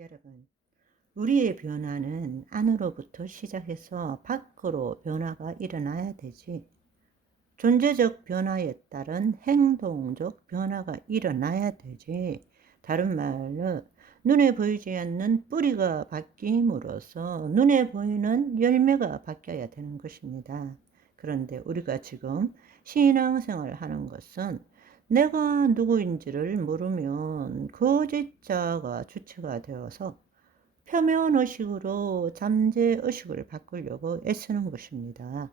여러분, 우리의 변화는 안으로부터 시작해서 밖으로 변화가 일어나야 되지. 존재적 변화에 따른 행동적 변화가 일어나야 되지. 다른 말로 눈에 보이지 않는 뿌리가 바뀜으로써 눈에 보이는 열매가 바뀌어야 되는 것입니다. 그런데 우리가 지금 신앙생활을 하는 것은 내가 누구인지를 모르면 거짓자가 주체가 되어서 표면의식으로 잠재의식을 바꾸려고 애쓰는 것입니다.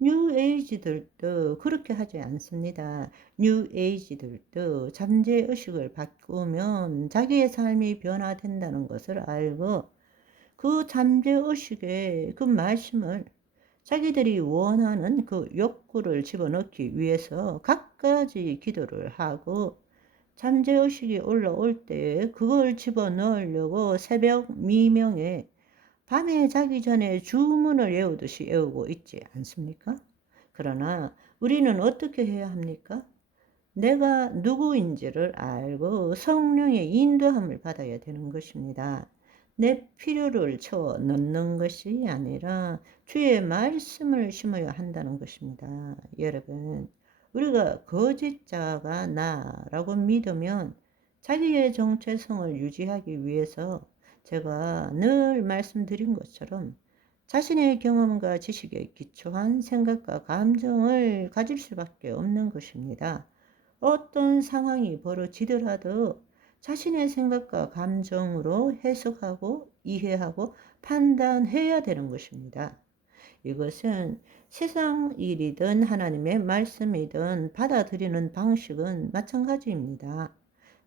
뉴에이지들도 그렇게 하지 않습니다. 뉴에이지들도 잠재의식을 바꾸면 자기의 삶이 변화된다는 것을 알고 그 잠재의식에 그 말씀을 자기들이 원하는 그 욕구를 집어넣기 위해서 갖가지 기도를 하고 잠재의식이 올라올 때 그걸 집어넣으려고 새벽 미명에 밤에 자기 전에 주문을 외우듯이 외우고 있지 않습니까? 그러나 우리는 어떻게 해야 합니까? 내가 누구인지를 알고 성령의 인도함을 받아야 되는 것입니다. 내 필요를 채워 넣는 것이 아니라 주의 말씀을 심어야 한다는 것입니다. 여러분, 우리가 거짓자가 나라고 믿으면 자기의 정체성을 유지하기 위해서 제가 늘 말씀드린 것처럼 자신의 경험과 지식에 기초한 생각과 감정을 가질 수밖에 없는 것입니다. 어떤 상황이 벌어지더라도 자신의 생각과 감정으로 해석하고 이해하고 판단해야 되는 것입니다. 이것은 세상 일이든 하나님의 말씀이든 받아들이는 방식은 마찬가지입니다.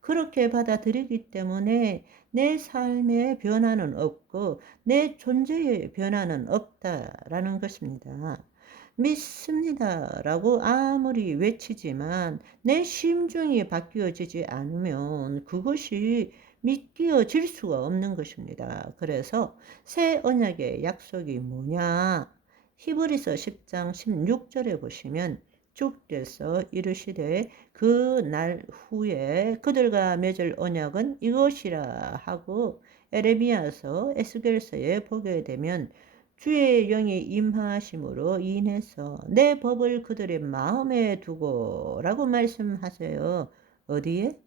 그렇게 받아들이기 때문에 내 삶의 변화는 없고 내 존재의 변화는 없다라는 것입니다. 믿습니다 라고 아무리 외치지만 내 심중이 바뀌어지지 않으면 그것이 믿겨질 수가 없는 것입니다. 그래서 새 언약의 약속이 뭐냐? 히브리서 10장 16절에 보시면 주께서 이르시되 그 날 후에 그들과 맺을 언약은 이것이라 하고 에레미야서 에스겔서에 보게 되면 주의 영이 임하심으로 인해서 내 법을 그들의 마음에 두고 라고 말씀하세요. 어디에?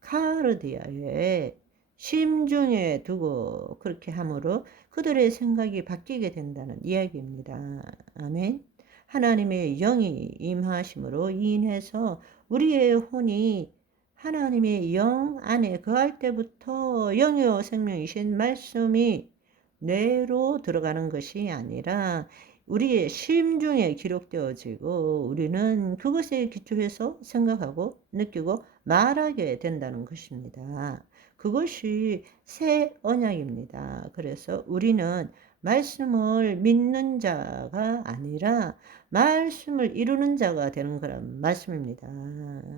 카르디아에 심중에 두고 그렇게 함으로 그들의 생각이 바뀌게 된다는 이야기입니다. 아멘. 하나님의 영이 임하심으로 인해서 우리의 혼이 하나님의 영 안에 거할 때부터 영이요 생명이신 말씀이 뇌로 들어가는 것이 아니라 우리의 심중에 기록되어지고 우리는 그것에 기초해서 생각하고 느끼고 말하게 된다는 것입니다. 그것이 새 언약입니다. 그래서 우리는 말씀을 믿는 자가 아니라 말씀을 이루는 자가 되는 거란 말씀입니다.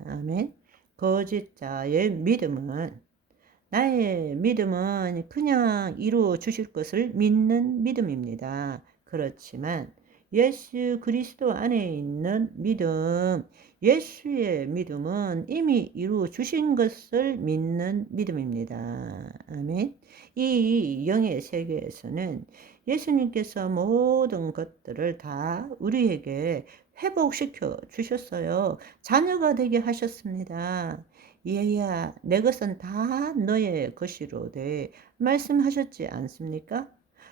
아멘. 거짓자의 믿음은 나의 믿음은 그냥 이루어 주실 것을 믿는 믿음입니다. 그렇지만 예수 그리스도 안에 있는 믿음, 예수의 믿음은 이미 이루어 주신 것을 믿는 믿음입니다. 아멘. 이 영의 세계에서는 예수님께서 모든 것들을 다 우리에게 회복시켜 주셨어요. 자녀가 되게 하셨습니다. 얘야, 내 것은 다 너의 것이로되 말씀하셨지 않습니까?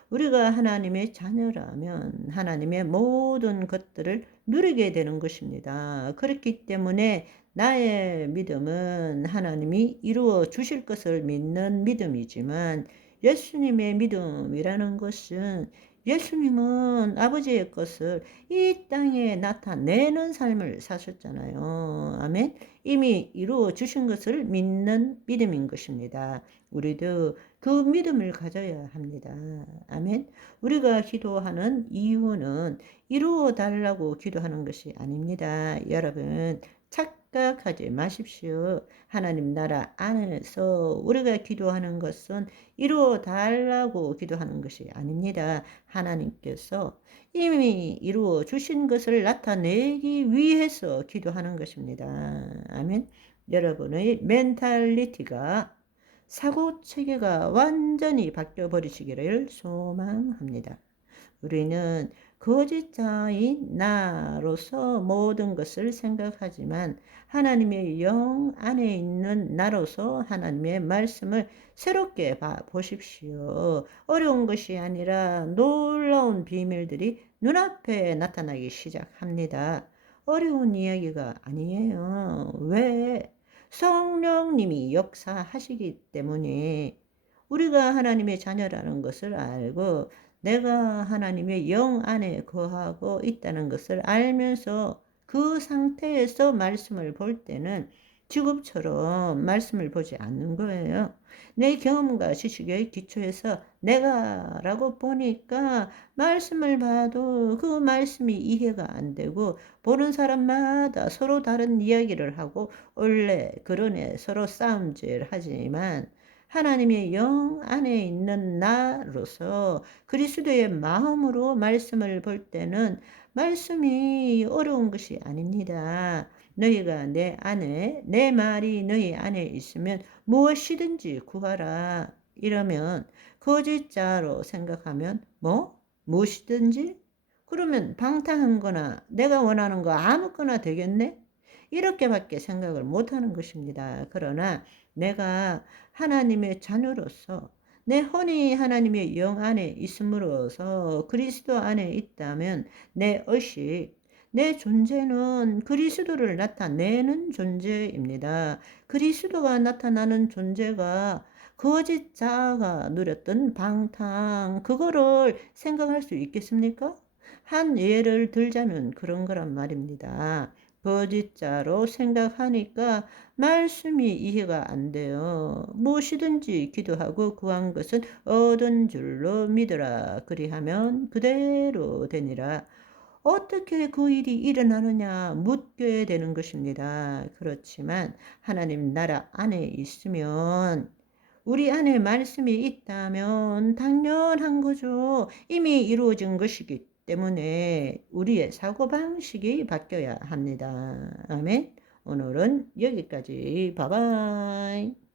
우리가 하나님의 자녀라면 하나님의 모든 것들을 누리게 되는 것입니다. 그렇기 때문에 나의 믿음은 하나님이 이루어 주실 것을 믿는 믿음이지만 예수님의 믿음이라는 것은 예수님은 아버지의 것을 이 땅에 나타내는 삶을 사셨잖아요. 아멘. 이미 이루어 주신 것을 믿는 믿음인 것입니다. 우리도 그 믿음을 가져야 합니다. 아멘. 우리가 기도하는 이유는 이루어 달라고 기도하는 것이 아닙니다. 여러분, 착각하지 마십시오. 하나님 나라 안에서 우리가 기도하는 것은 이루어 달라고 기도하는 것이 아닙니다. 하나님께서 이미 이루어 주신 것을 나타내기 위해서 기도하는 것입니다. 아멘. 여러분의 멘탈리티가 사고 체계가 완전히 바뀌어 버리시기를 소망합니다. 우리는 거짓자인 나로서 모든 것을 생각하지만 하나님의 영 안에 있는 나로서 하나님의 말씀을 새롭게 보십시오. 어려운 것이 아니라 놀라운 비밀들이 눈앞에 나타나기 시작합니다. 어려운 이야기가 아니에요. 왜? 성령님이 역사하시기 때문에 우리가 하나님의 자녀라는 것을 알고 내가 하나님의 영 안에 거하고 있다는 것을 알면서 그 상태에서 말씀을 볼 때는 지금처럼 말씀을 보지 않는 거예요. 내 경험과 지식의 기초에서 내가라고 보니까 말씀을 봐도 그 말씀이 이해가 안 되고 보는 사람마다 서로 다른 이야기를 하고 원래 그러네 서로 싸움질 하지만 하나님의 영 안에 있는 나로서 그리스도의 마음으로 말씀을 볼 때는 말씀이 어려운 것이 아닙니다. 너희가 내 안에, 내 말이 너희 안에 있으면 무엇이든지 구하라. 이러면 거짓자로 생각하면 무엇이든지? 그러면 방탕한 거나 내가 원하는 거 아무거나 되겠네? 이렇게밖에 생각을 못하는 것입니다. 그러나 내가 하나님의 자녀로서 내 혼이 하나님의 영 안에 있음으로써 그리스도 안에 있다면 내 의식, 내 존재는 그리스도를 나타내는 존재입니다. 그리스도가 나타나는 존재가 거짓 자아가 누렸던 방탕, 그거를 생각할 수 있겠습니까? 한 예를 들자면 그런 거란 말입니다. 거짓자로 생각하니까 말씀이 이해가 안 돼요. 무엇이든지 기도하고 구한 것은 얻은 줄로 믿으라. 그리하면 그대로 되니라. 어떻게 그 일이 일어나느냐 묻게 되는 것입니다. 그렇지만 하나님 나라 안에 있으면 우리 안에 말씀이 있다면 당연한 거죠. 이미 이루어진 것이기 때문에 우리의 사고방식이 바뀌어야 합니다. 아멘. 오늘은 여기까지. 바이바이.